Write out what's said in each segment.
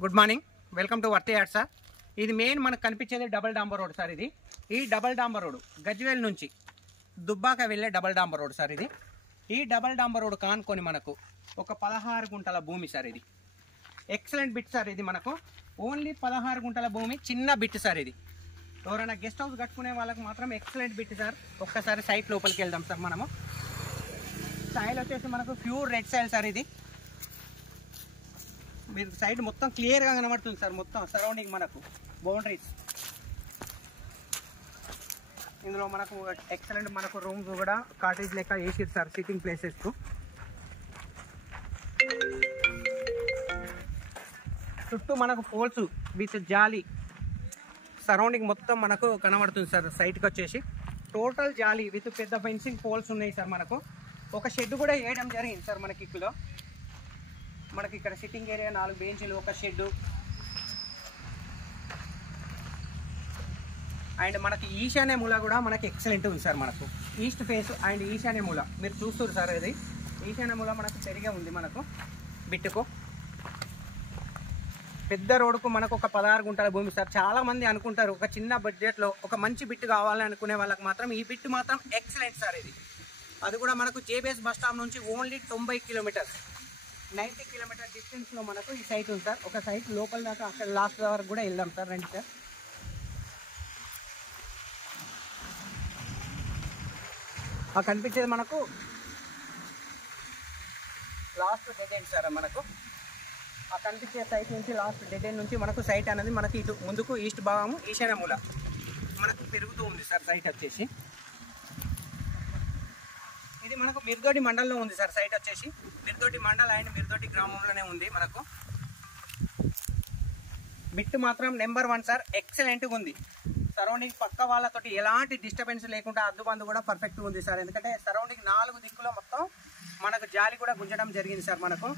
Good morning, welcome to worthy ad sir. ఇది main మనకు కనిపించేది డబల్ డాంబర్ రోడ్ సార్. ఇది ఈ డబల్ డాంబర్ రోడ్ గజ్వేల్ నుంచి దుబ్బాక వెళ్ళే డబల్ డాంబర్ రోడ్ సార్. ఇది ఈ డబల్ డాంబర్ రోడ్ కానుకొని మనకు ఒక 16 గుంటల భూమి సార్. ఇది ఎక్సలెంట్ బిట్ సార్. ఇది మనకు ఓన్లీ 16 గుంటల భూమి, చిన్న బిట్ సార్. ఇది ఎవరైనా గెస్ట్ హౌస్ కట్టుకునే వాళ్ళకి మాత్రం ఎక్సలెంట్ బిట్ సార్. ఒక్కసారి సైట్ లోపలికి వెళ్దాం సార్. మనము సాయిల్ వచ్చేసి మనకు ప్యూర్ రెడ్ సాయిల్ సార్. ఇది మీరు సైడ్ మొత్తం క్లియర్గా కనబడుతుంది సార్. మొత్తం సరౌండింగ్ మనకు బౌండరీస్. ఇందులో మనకు ఎక్సలెంట్ మనకు రూమ్స్ కూడా కాటేజ్ లెక్క వేసిరు సార్, సిట్టింగ్ ప్లేసెస్. చుట్టూ మనకు పోల్స్ విత్ జాలీ సరౌండింగ్ మొత్తం మనకు కనబడుతుంది సార్. సైట్కి వచ్చేసి టోటల్ జాలీ విత్ పెద్ద ఫెన్సింగ్ పోల్స్ ఉన్నాయి సార్. మనకు ఒక షెడ్ కూడా వేయడం జరిగింది సార్. మనకి ఇక్కడ మనకి ఇక్కడ సిట్టింగ్ ఏరియా 4 బెంచీలు, ఒక షెడ్. అండ్ మనకి ఈశాన్య మూల కూడా మనకి ఎక్సలెంట్ ఉంది సార్. మనకు ఈస్ట్ ఫేస్ అండ్ ఈశాన్య మూల మీరు చూస్తారు సార్. ఇది ఈశాన్య మూల మనకు సరిగా ఉంది. మనకు బిట్టుకు పెద్ద రోడ్డుకు మనకు ఒక 16 గుంటల భూమి సార్. చాలా మంది అనుకుంటారు ఒక చిన్న బడ్జెట్లో ఒక మంచి బిట్ కావాలని అనుకునే వాళ్ళకి మాత్రం ఈ బిట్ మాత్రం ఎక్సలెంట్ సార్. ఇది అది కూడా మనకు జేబీఎస్ బస్ స్టాప్ నుంచి ఓన్లీ 90 కిలోమీటర్స్, 90 కిలోమీటర్ డిస్టెన్స్లో మనకు ఈ సైట్ ఉంది సార్. ఒక సైట్ లోపల దాకా అక్కడ లాస్ట్ వరకు కూడా వెళ్దాం సార్. రండి సార్. ఆ కనిపించేది మనకు లాస్ట్ డెడ్ ఎండ్ సార్. మనకు ఆ కనిపించే సైట్ నుంచి లాస్ట్ డెడ్ ఎండ్ నుంచి మనకు సైట్ అనేది మనకి ఇటు ముందుకు ఈస్ట్ భాగము ఈశాన్య మూల మనకు పెరుగుతూ ఉంది సార్. సైట్ వచ్చేసి ఇది మనకు మిర్దోటి మండలంలో ఉంది సార్. సైట్ వచ్చేసి మిర్దోటి మండల్ అండ్ మిర్దోటి గ్రామంలోనే ఉంది. మనకు బిట్ మాత్రం నెంబర్ 1 సార్. ఎక్సలెంట్గా ఉంది. సరౌండింగ్ పక్క వాళ్ళతోటి ఎలాంటి డిస్టర్బెన్స్ లేకుండా అద్దుబందు కూడా పర్ఫెక్ట్గా ఉంది సార్. ఎందుకంటే సరౌండింగ్ 4 దిక్కులో మొత్తం మనకు జాలి కూడా గుంజడం జరిగింది సార్. మనకు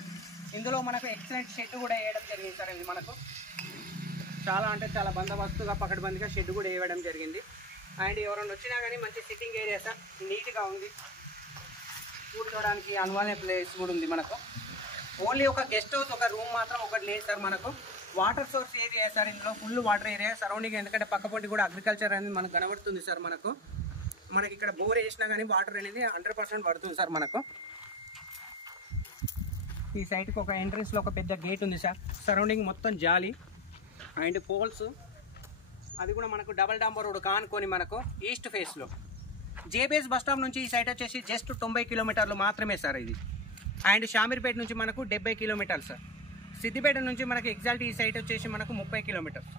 ఇందులో మనకు ఎక్సలెంట్ షెడ్ కూడా వేయడం జరిగింది సార్. ఇది మనకు చాలా అంటే చాలా బందోబస్తుగా పకడ్బందీగా షెడ్ కూడా వేయడం జరిగింది. అండ్ ఎవరైనా వచ్చినా కానీ మంచి సిట్టింగ్ ఏరియా సార్. నీట్గా ఉంది. కూర్చోడానికి అనువైన ప్లేస్ కూడా ఉంది. మనకు ఓన్లీ ఒక గెస్ట్ హౌస్, ఒక రూమ్ మాత్రం ఒకటి లేదు సార్. మనకు వాటర్ సోర్స్ ఏరియా సార్. ఇందులో ఫుల్ వాటర్ ఏరియా సరౌండింగ్. ఎందుకంటే పక్కపొంటి కూడా అగ్రికల్చర్ అనేది మనకు కనబడుతుంది సార్. మనకి ఇక్కడ బోర్ వేసినా కానీ వాటర్ అనేది 100% పడుతుంది సార్. మనకు ఈ సైట్కి ఒక ఎంట్రన్స్లో ఒక పెద్ద గేట్ ఉంది సార్. సరౌండింగ్ మొత్తం జాలి అండ్ పోల్స్. అది కూడా మనకు డబల్ డాంబర్ రోడ్ కానుకొని మనకు ఈస్ట్ ఫేస్లో జేబీఎస్ బస్ స్టాప్ నుంచి ఈ సైట్ వచ్చేసి జస్ట్ 90 కిలోమీటర్లు మాత్రమే సార్. ఇది అండ్ షామీర్పేట నుంచి మనకు 70 కిలోమీటర్లు సార్. సిద్దిపేట నుంచి మనకి ఎగ్జాక్ట్ ఈ సైట్ వచ్చేసి మనకు 30 కిలోమీటర్స్.